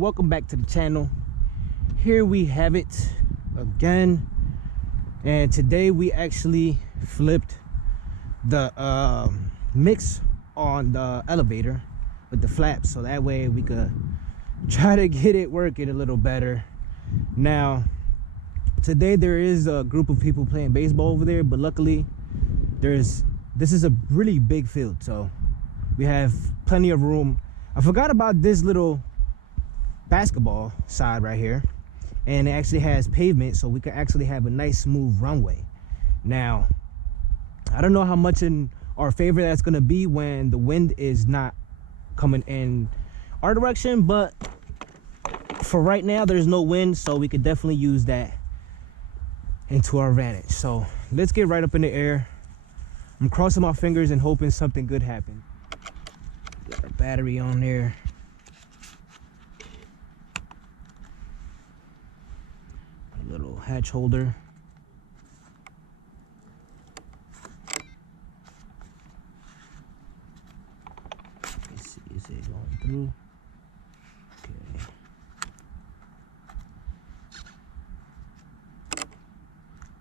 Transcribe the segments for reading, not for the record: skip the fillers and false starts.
and welcome back to the channel. Here we have it again, and today we actually flipped the mix on the elevator with the flaps, so that way we could try to get it working a little better. Now today there is a group of people playing baseball over there, but luckily this is a really big field, so we have plenty of room. I forgot about this little basketball side right here, and it actually has pavement, so we can actually have a nice smooth runway. Now I don't know how much in our favor that's going to be when the wind is not coming in our direction, but for right now there's no wind, so we could definitely use that into our advantage. So let's get right up in the air. I'm crossing my fingers and hoping something good happens. Got our battery on there. A little hatch holder. Let's see, is it going through? Okay.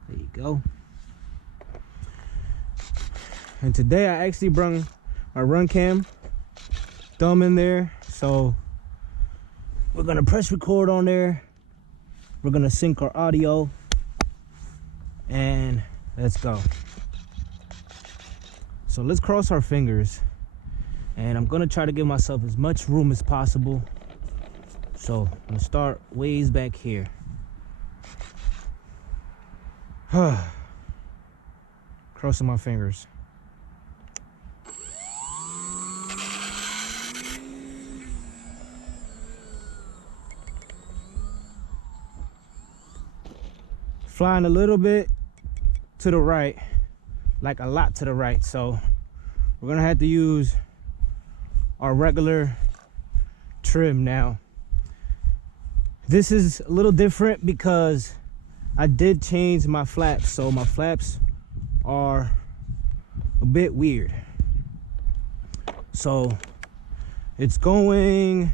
There you go. And today I actually brung my run cam thumb in there, so we're gonna press record on there. We're gonna sync our audio, and let's go. So let's cross our fingers, and I'm gonna try to give myself as much room as possible. So I'm gonna start ways back here. Crossing my fingers. Flying a little bit to the right, like a lot to the right, so we're gonna have to use our regular trim now. This is a little different because I did change my flaps, so my flaps are a bit weird. So it was going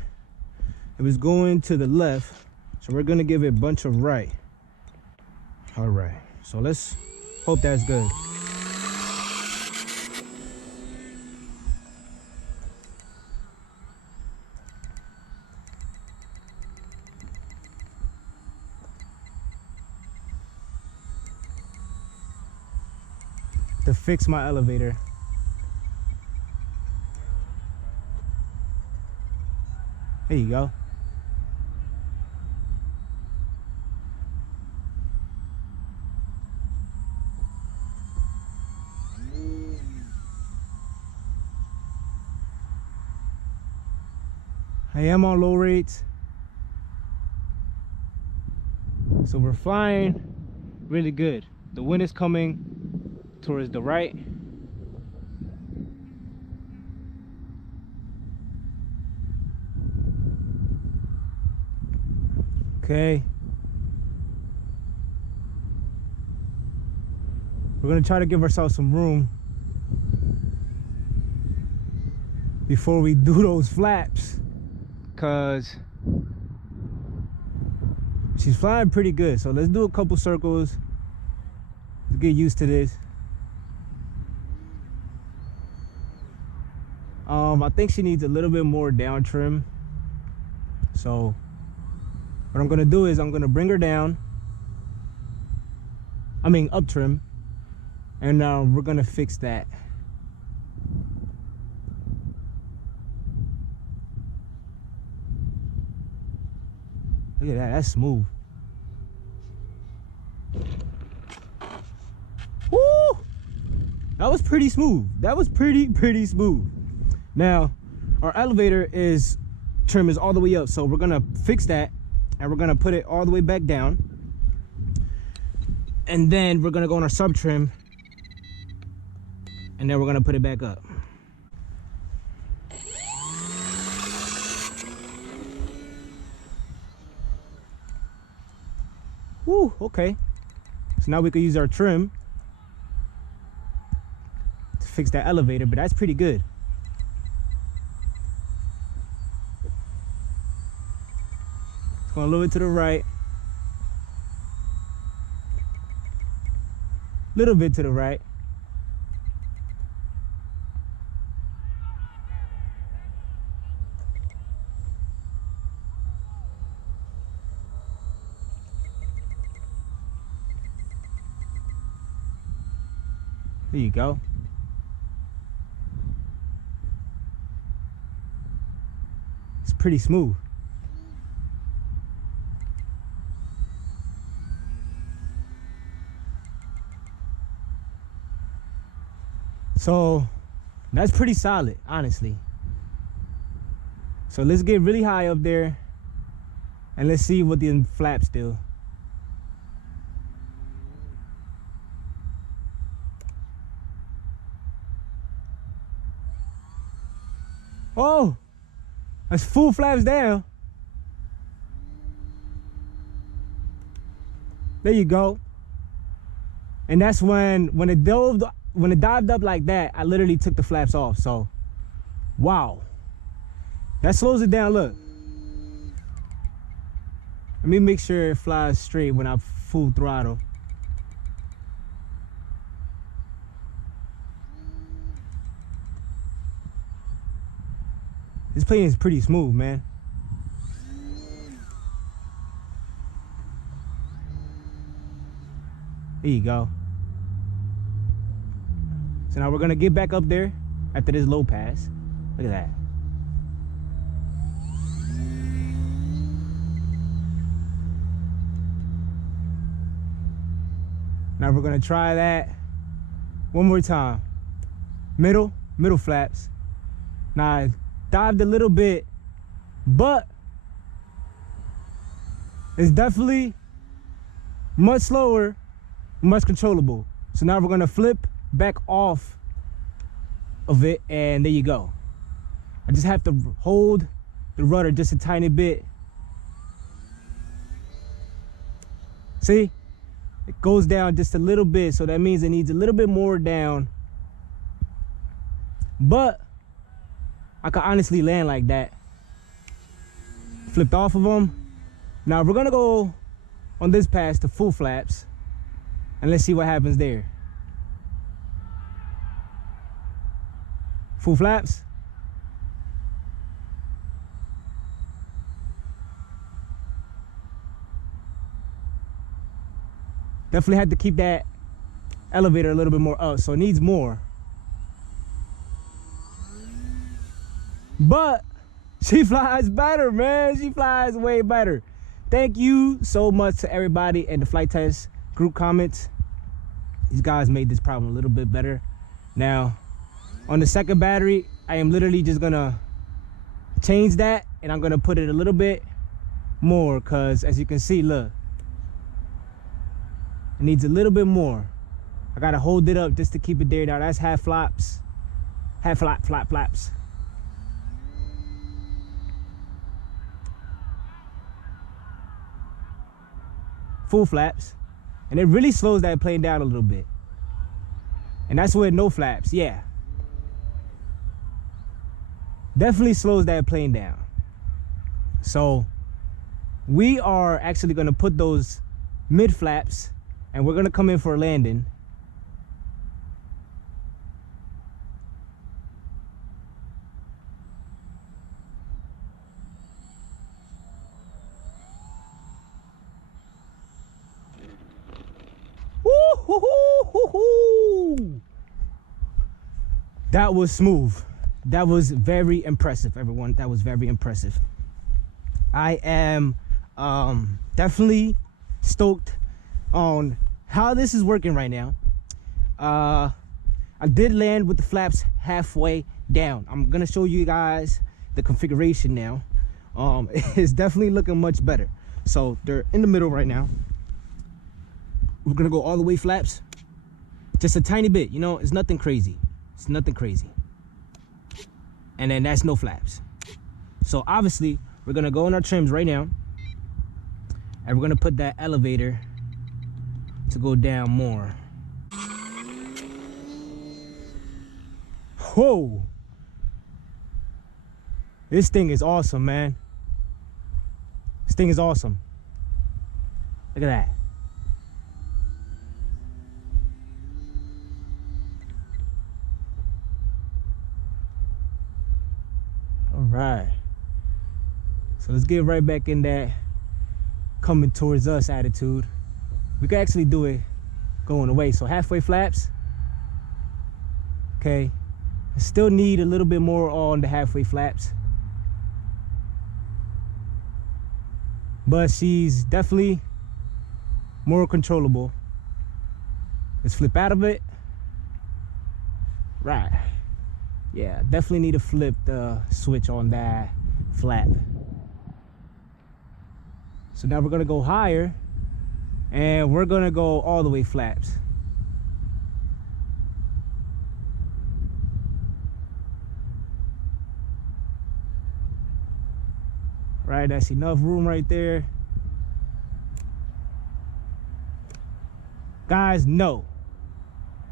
to the left, so we're gonna give it a bunch of right. All right, so let's hope that's good. To fix my elevator. There you go. I am on low rates, so we're flying really good. The wind is coming towards the right. Okay. We're gonna try to give ourselves some room before we do those flaps, because she's flying pretty good. So let's do a couple circles to get used to this. I think she needs a little bit more down trim, so what I'm gonna do is I'm gonna bring her down, up trim, and we're gonna fix that. Look at that, that's smooth. Woo! That was pretty smooth. That was pretty smooth. Now, our elevator trim is all the way up, so we're gonna fix that, and we're gonna put it all the way back down. And then we're gonna go on our sub trim, and then we're gonna put it back up. Woo, okay. So now we can use our trim to fix that elevator, but that's pretty good. Going a little bit to the right. Little bit to the right. There you go. It's pretty smooth. So that's pretty solid, honestly. So let's get really high up there and let's see what the flaps do. Oh, that's full flaps down. There you go. And that's when it dived up like that, I literally took the flaps off. So, wow. That slows it down, look. Let me make sure it flies straight when I full throttle. This plane is pretty smooth, man. There you go. So now we're gonna get back up there after this low pass. Look at that. Now we're gonna try that one more time. Middle flaps. Now I dived a little bit, but it's definitely much slower, much controllable. So now we're gonna flip back off of it, and there you go. I just have to hold the rudder just a tiny bit. See? It goes down just a little bit, so that means it needs a little bit more down. But I can honestly land like that. Flipped off of them. Now we're gonna go on this pass to full flaps, and let's see what happens there. Full flaps. Definitely had to keep that elevator a little bit more up, so it needs more. But she flies better, man. She flies way better. Thank you so much to everybody in the flight test group comments. These guys made this problem a little bit better. Now, on the second battery, I am literally just gonna change that, and I'm gonna put it a little bit more, because as you can see, look, it needs a little bit more. I gotta hold it up just to keep it there. Now that's half flaps, half flaps. Full flaps, and it really slows that plane down a little bit. And that's with no flaps, yeah. Definitely slows that plane down. So we are actually gonna put those mid flaps, and we're gonna come in for a landing. Woo-hoo-hoo-hoo-hoo. That was smooth. That was very impressive, everyone. That was very impressive. I am definitely stoked on how this is working right now. I did land with the flaps halfway down. I'm gonna show you guys the configuration now. It's definitely looking much better. So they're in the middle right now. We're gonna go all the way flaps, just a tiny bit, you know. It's nothing crazy. It's nothing crazy. And then that's no flaps. So obviously we're gonna go in our trims right now, and we're gonna put that elevator to go down more. Whoa, this thing is awesome, man. This This thing is awesome. Look at that. All right. So let's get right back in that coming towards us attitude. We can actually do it going away. So halfway flaps. Okay. I still need a little bit more on the halfway flaps. But she's definitely more controllable. Let's flip out of it. Right. Yeah, definitely need to flip the switch on that flap. So now we're gonna go higher and we're gonna go all the way flaps. Right, that's enough room right there. Guys, no.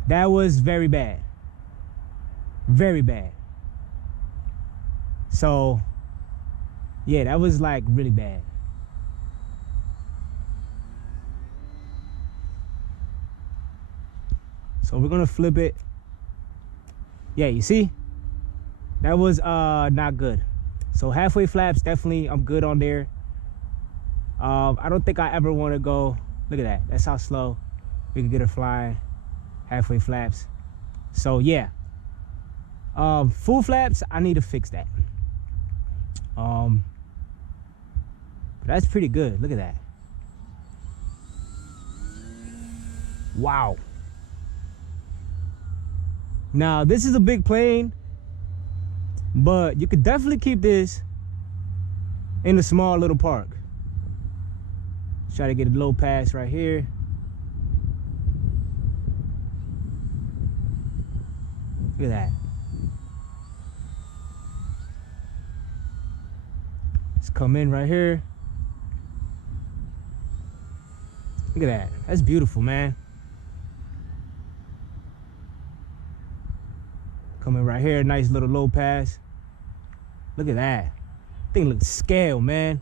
That was very bad. Very bad. So, yeah, that was like really bad. So we're gonna flip it. Yeah, you see? That was not good. So halfway flaps, definitely I'm good on there. I don't think I ever want to go. Look at that. That's how slow we can get her flying. Halfway flaps. So yeah. Full flaps, I need to fix that. But that's pretty good. Look at that. Wow. Now this is a big plane, but you could definitely keep this in a small little park. Try to get a low pass right here. Look at that. Let's come in right here. Look at that. That's beautiful, man. Coming right here, nice little low pass. Look at that. Thing looks scale, man.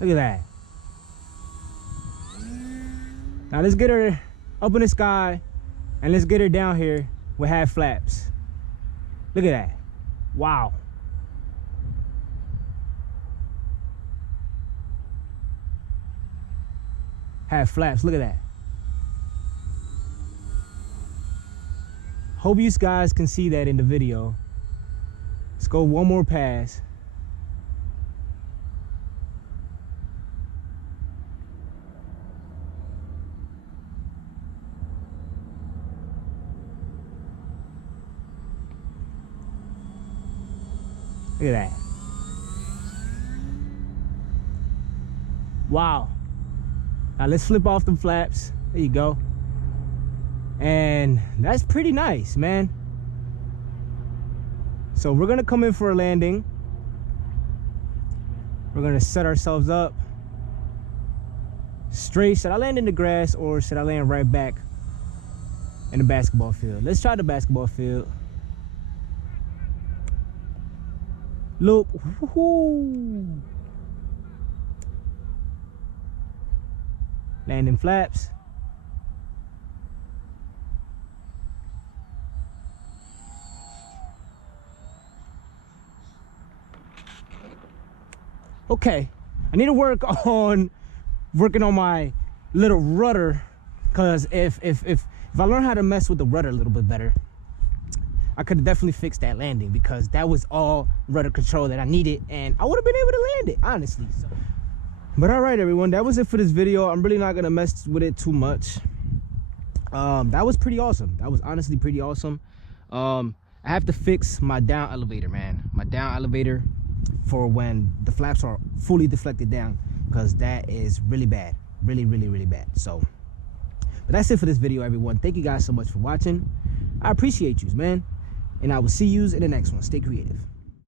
Look at that. Now let's get her up in the sky and let's get her down here with half flaps. Look at that. Wow. Half flaps, look at that. Hope you guys can see that in the video. Let's go one more pass. Look at that. Wow. Now let's flip off them flaps. There you go. And that's pretty nice, man. So we're gonna come in for a landing. We're gonna set ourselves up straight. Should I land in the grass or should I land right back in the basketball field? Let's try the basketball field. Loop. Woohoo. Landing flaps. Okay, I need to work on my little rudder, because if I learn how to mess with the rudder a little bit better, I could definitely fix that landing, because that was all rudder control that I needed and I would have been able to land it, honestly. So, but all right, everyone, that was it for this video. I'm really not gonna mess with it too much. That was pretty awesome. That was honestly pretty awesome. I have to fix my down elevator, man. My down elevator for when the flaps are fully deflected down, because that is really bad. Really bad. So, but that's it for this video, everyone. Thank you guys so much for watching. I appreciate you, man. And I will see you in the next one. Stay creative.